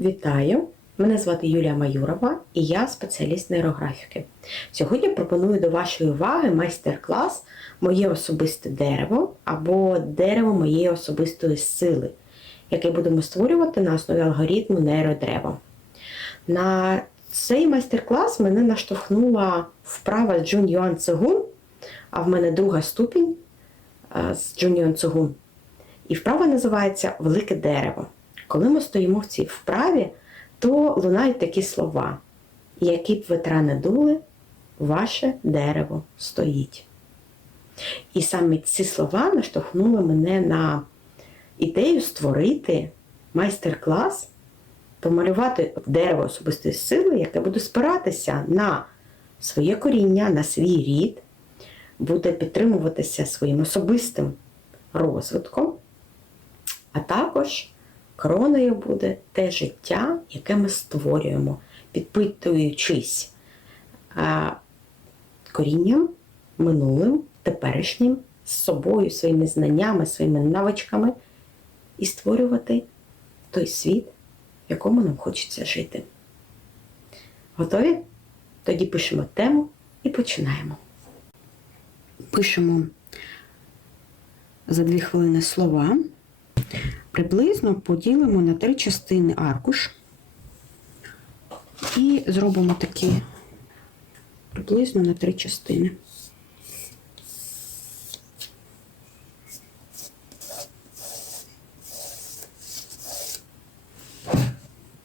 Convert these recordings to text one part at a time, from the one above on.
Вітаю! Мене звати Юлія Маюрова і я спеціаліст нейрографіки. Сьогодні пропоную до вашої уваги майстер-клас Моє особисте дерево або дерево моєї особистої сили, яке будемо створювати на основі алгоритму нейродрева. На цей майстер-клас мене наштовхнула вправа Джун Юан Цигун, а в мене друга ступінь з Джун Юан Цигун. І вправа називається Велике дерево. Коли ми стоїмо в цій вправі, то лунають такі слова, які б ветра не дули, ваше дерево стоїть. І саме ці слова наштовхнули мене на ідею створити майстер-клас, помалювати дерево особистої сили, яке буде спиратися на своє коріння, на свій рід, буде підтримуватися своїм особистим розвитком, а також Короною буде те життя, яке ми створюємо, підпитуючись корінням, минулим, теперішнім, з собою, своїми знаннями, своїми навичками, і створювати той світ, в якому нам хочеться жити. Готові? Тоді пишемо тему і починаємо. Пишемо за дві хвилини слова. Приблизно поділимо на три частини аркуш і зробимо такі приблизно на три частини.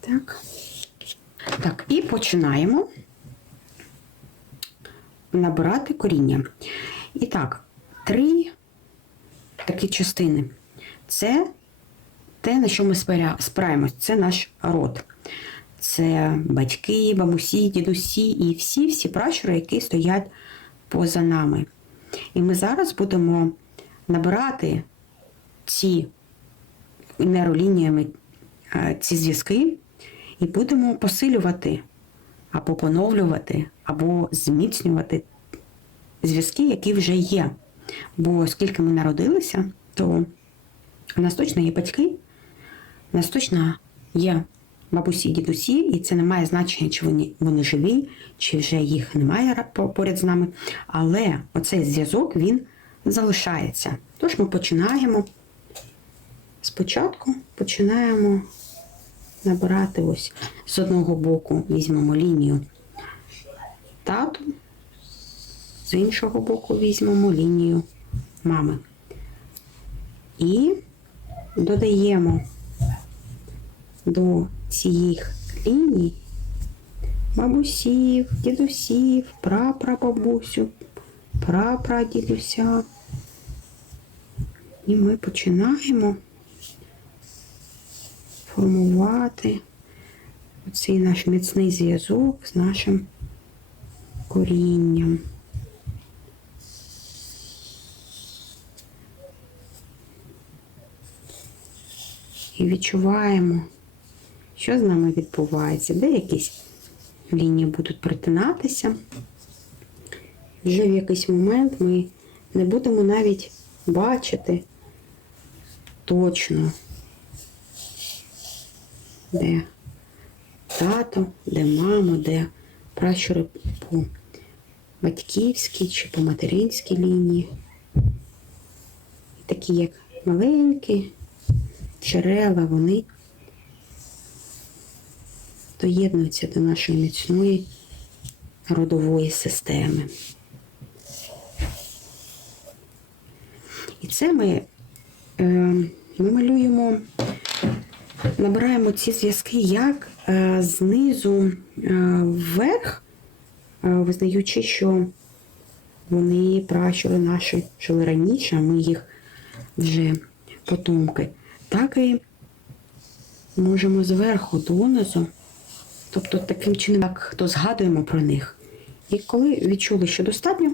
Так. Так, і починаємо набирати коріння. І так, три такі частини. Це те, на що ми спираємось, це наш род. Це батьки, бабусі, дідусі і всі-всі пращури, які стоять поза нами. І ми зараз будемо набирати ці нейролініями е, ці зв'язки і будемо посилювати або поновлювати, або зміцнювати зв'язки, які вже є. Бо оскільки ми народилися, то у нас точно є батьки, у нас точно є бабусі, дідусі, і це не має значення, чи вони, вони живі, чи вже їх немає поряд з нами. Але оцей зв'язок він залишається. Тож ми починаємо. Спочатку починаємо набирати ось з одного боку візьмемо лінію тату, з іншого боку візьмемо лінію мами. І додаємо до цих ліній бабусів, дідусів, прапрабабусю, прапрадідуся. І ми починаємо формувати цей наш міцний зв'язок з нашим корінням. І відчуваємо, що з нами відбувається, де якісь лінії будуть притинатися. Вже в якийсь момент ми не будемо навіть бачити точно, де тато, де мама, де пращури по батьківській чи по материнській лінії. Такі як маленькі джерела, вони доєднуються до нашої міцної родової системи. І це ми, е, ми малюємо, набираємо ці зв'язки як е, знизу е, вверх, визнаючи, що вони пращури наші жили раніше, а ми їх вже потомки так і можемо зверху донизу, тобто таким чином, як то згадуємо про них. І коли відчули, що достатньо,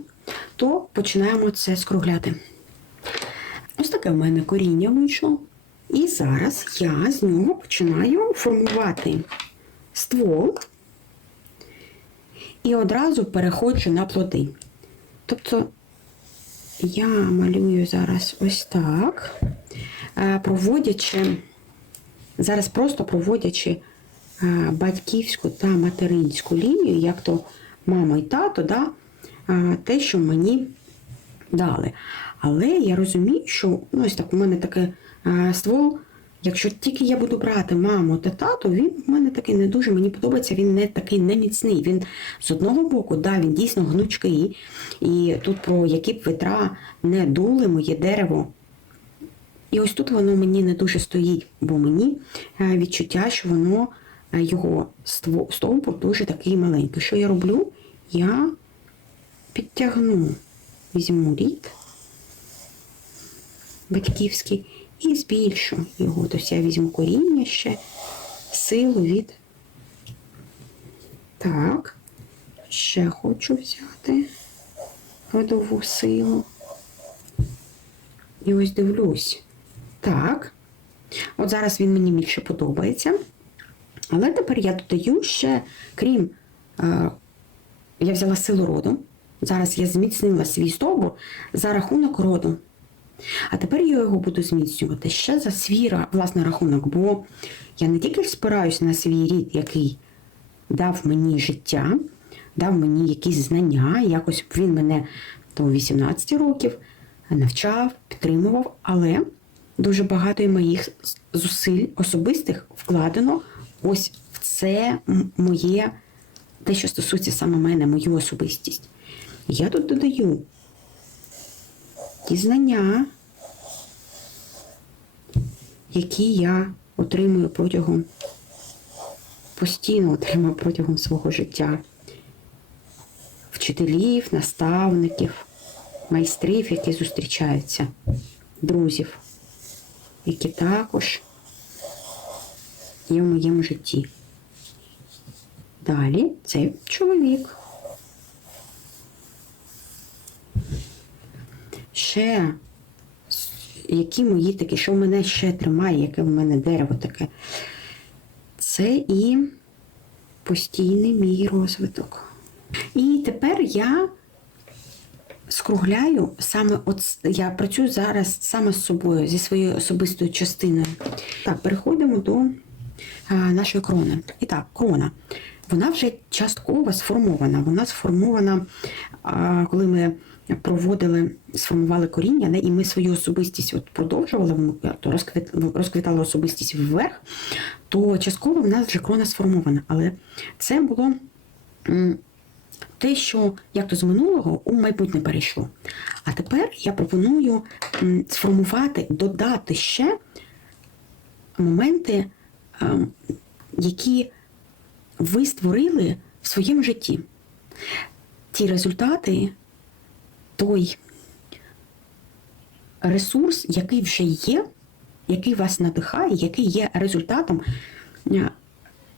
то починаємо це скругляти. Ось таке в мене коріння вийшло. І зараз я з нього починаю формувати ствол і одразу переходжу на плоди. Тобто я малюю зараз ось так. Е, проводячи, зараз просто проводячи батьківську та материнську лінію, як то мама і тато, да, е, те, що мені дали. Але я розумію, що ну, ось так у мене таке е, ствол. Якщо тільки я буду брати маму та тату, він в мене такий не дуже мені подобається, він не такий не міцний. Він з одного боку, да, він дійсно гнучкий. І тут про які б вітра не дули моє дерево. І ось тут воно мені не дуже стоїть, бо мені е, відчуття, що воно е, його стовбур дуже такий маленький. Що я роблю? Я підтягну, візьму рід батьківський і збільшу його. Тобто я візьму коріння ще, силу від. Так, ще хочу взяти родову силу. І ось дивлюсь. Так. От зараз він мені більше подобається. Але тепер я додаю ще, крім, е, я взяла силу роду. Зараз я зміцнила свій стовбур за рахунок роду. А тепер я його буду зміцнювати ще за свій власний рахунок, бо я не тільки спираюсь на свій рід, який дав мені життя, дав мені якісь знання, якось він мене до 18 років навчав, підтримував, але дуже багато моїх зусиль особистих вкладено ось це моє, те, що стосується саме мене, мою особистість. Я тут додаю ті знання, які я отримую протягом постійно отримую протягом свого життя. Вчителів, наставників, майстрів, які зустрічаються, друзів, які також є в моєму житті. Далі цей чоловік. Ще які мої такі, що мене ще тримає, яке в мене дерево таке. Це і постійний мій розвиток. І тепер я скругляю саме от я працюю зараз саме з собою, зі своєю особистою частиною. Так, переходимо до нашої крони. І так, крона. Вона вже частково сформована. Вона сформована, коли ми проводили, сформували коріння, і ми свою особистість от продовжували, то розквітала особистість вверх, то частково в нас вже крона сформована. Але це було. те, що як то з минулого у майбутнє перейшло. А тепер я пропоную сформувати, додати ще моменти, які ви створили в своєму житті. Ті результати, той ресурс, який вже є, який вас надихає, який є результатом е,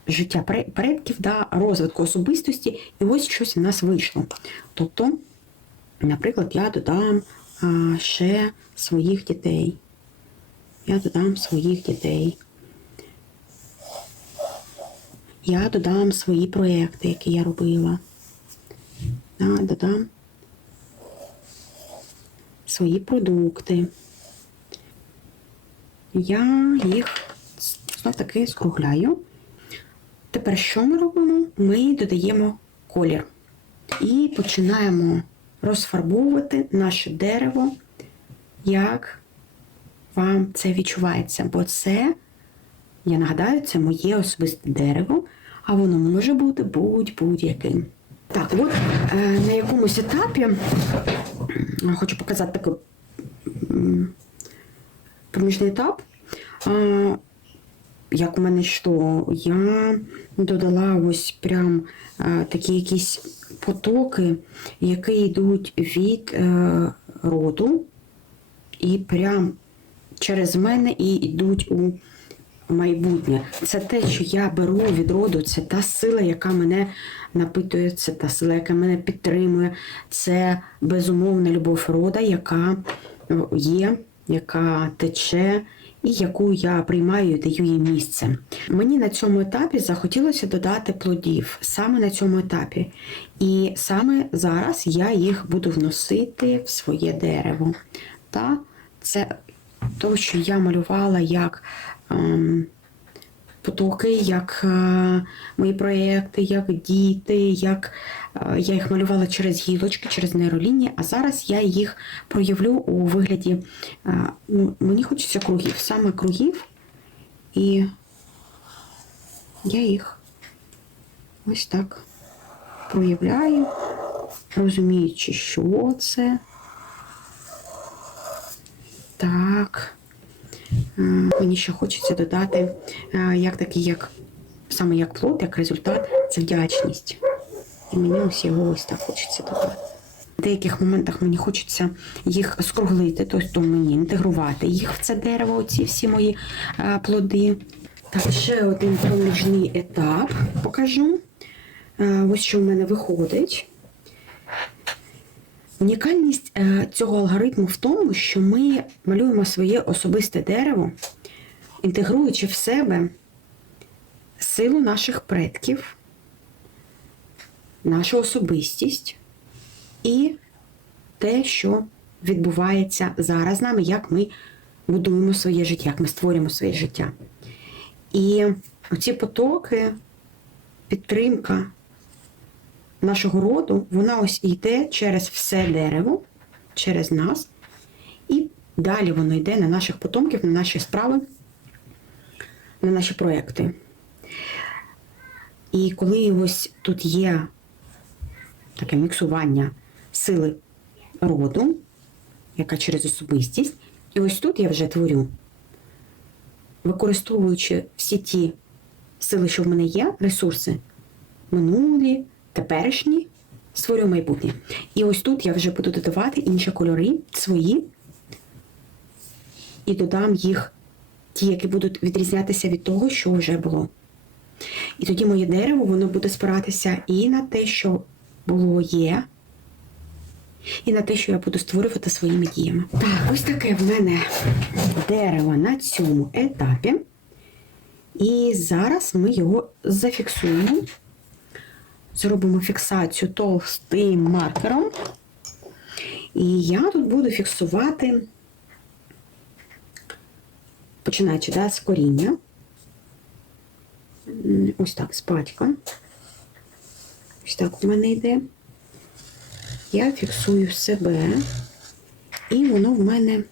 життя предків, да, розвитку особистості, і ось щось в нас вийшло. Тобто, наприклад, я додам ще своїх дітей. Я додам своїх дітей. Я додам свої проекти, які я робила. Да, додам свої продукти. Я їх знов таки скругляю. Тепер що ми робимо? Ми додаємо колір і починаємо розфарбовувати наше дерево, як вам це відчувається. Бо це, я нагадаю, це моє особисте дерево, а воно може бути будь-будь-яким. Так, от е, на якомусь етапі хочу показати такий проміжний етап. Е, як у мене йшло, я додала ось прям е, такі якісь потоки, які йдуть від е, роду, і прям через мене і йдуть у майбутнє. Це те, що я беру від роду, це та сила, яка мене напитує, це та сила, яка мене підтримує, це безумовна любов рода, яка е, є, яка тече і яку я приймаю і даю їй місце. Мені на цьому етапі захотілося додати плодів саме на цьому етапі. І саме зараз я їх буду вносити в своє дерево. Та це те, що я малювала як потоки, як е, мої проєкти, як діти, як е, я їх малювала через гілочки, через нейролінії, а зараз я їх проявлю у вигляді. е, ну, мені хочеться кругів, саме кругів, і я їх ось так проявляю, розуміючи, що це. Так. Мені ще хочеться додати, е, як такий, як саме як плод, як результат, це вдячність. І мені його ось так хочеться додати. В деяких моментах мені хочеться їх скруглити, тобто мені інтегрувати їх в це дерево, оці всі мої е, плоди. Так, ще один проміжний етап покажу. Е, Ось що в мене виходить. Унікальність е, цього алгоритму в тому, що ми малюємо своє особисте дерево, інтегруючи в себе силу наших предків, нашу особистість і те, що відбувається зараз з нами, як ми будуємо своє життя, як ми створюємо своє життя. І оці потоки, підтримка нашого роду, вона ось йде через все дерево, через нас, і далі воно йде на наших потомків, на наші справи, на наші проекти. І коли ось тут є таке міксування сили роду, яка через особистість, і ось тут я вже творю, використовуючи всі ті сили, що в мене є, ресурси минулі, теперішні, створюю майбутнє. І ось тут я вже буду додавати інші кольори свої, і додам їх, ті, які будуть відрізнятися від того, що вже було. І тоді моє дерево воно буде спиратися і на те, що було є, і на те, що я буду створювати своїми діями. Так, ось таке в мене дерево на цьому етапі. І зараз ми його зафіксуємо. Зробимо фіксацію товстим маркером. І я тут буду фіксувати, починаючи да, з коріння. Ось так, з батька. Ось так у мене йде. Я фіксую себе, і воно в мене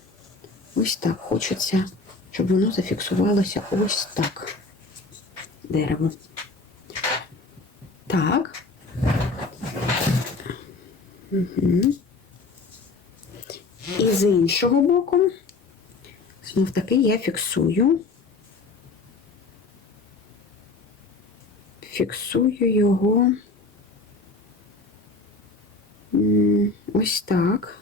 ось так. Хочеться, щоб воно зафіксувалося ось так. Дерево. Так. Угу. І з іншого боку, знов таки я фіксую. Фіксую його ось так.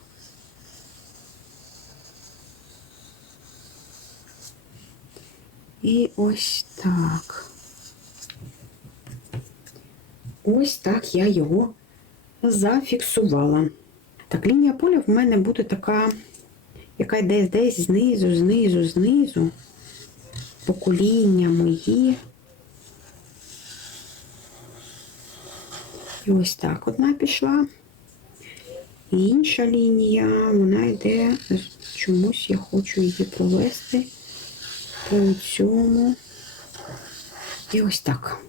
І ось так. Ось так я його зафіксувала. Так, лінія поля в мене буде така, яка йде десь знизу, знизу, знизу. Покоління мої. І ось так одна пішла. І інша лінія, вона йде, чомусь я хочу її провести по цьому. І ось так.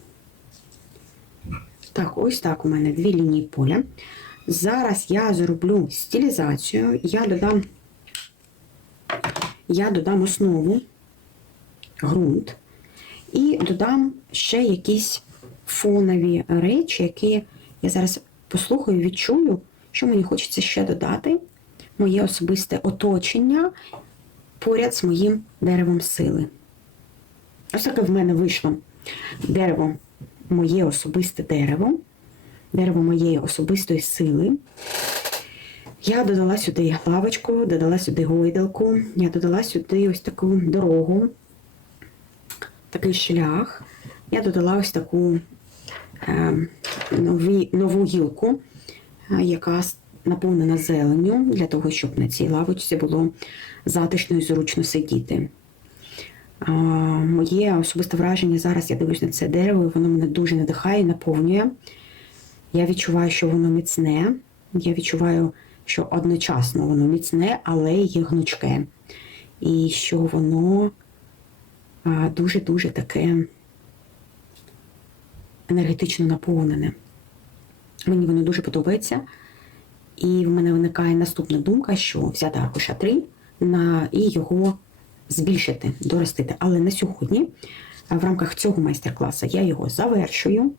Так, ось так у мене дві лінії поля. Зараз я зроблю стилізацію, я додам, я додам основу, ґрунт, і додам ще якісь фонові речі, які я зараз послухаю, відчую, що мені хочеться ще додати. Моє особисте оточення поряд з моїм деревом сили. Ось таке в мене вийшло дерево моє особисте дерево, дерево моєї особистої сили. Я додала сюди лавочку, додала сюди гойдалку, я додала сюди ось таку дорогу, такий шлях. Я додала ось таку е, нові, нову гілку, е, яка наповнена зеленню, для того, щоб на цій лавочці було затишно і зручно сидіти. Моє особисте враження зараз я дивлюсь на це дерево, воно мене дуже надихає і наповнює. Я відчуваю, що воно міцне. Я відчуваю, що одночасно воно міцне, але є гнучке. І що воно дуже-дуже таке енергетично наповнене. Мені воно дуже подобається. І в мене виникає наступна думка, що взяти аркуша 3 на, і його збільшити, доростити. Але на сьогодні, в рамках цього майстер-класу, я його завершую.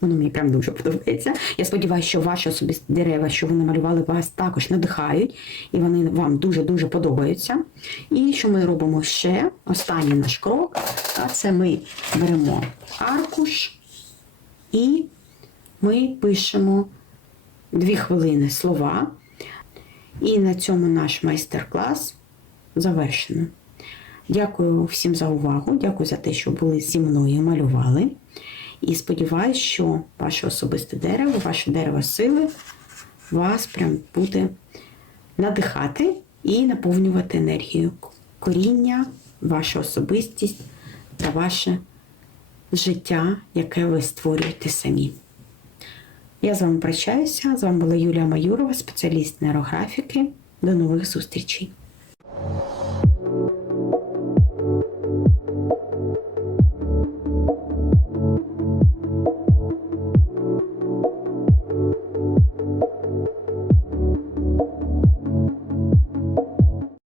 Воно мені прям дуже подобається. Я сподіваюся, що ваші особисті дерева, що ви намалювали, вас також надихають, і вони вам дуже-дуже подобаються. І що ми робимо ще? Останній наш крок. А це ми беремо аркуш і ми пишемо дві хвилини слова. І на цьому наш майстер-клас завершено. Дякую всім за увагу. Дякую за те, що були зі мною малювали. І сподіваюся, що ваше особисте дерево, ваше дерево сили вас прям буде надихати і наповнювати енергією коріння, ваша особистість та ваше життя, яке ви створюєте самі. Я з вами прощаюся. З вами була Юлія Маюрова, спеціаліст нейрографіки. До нових зустрічей!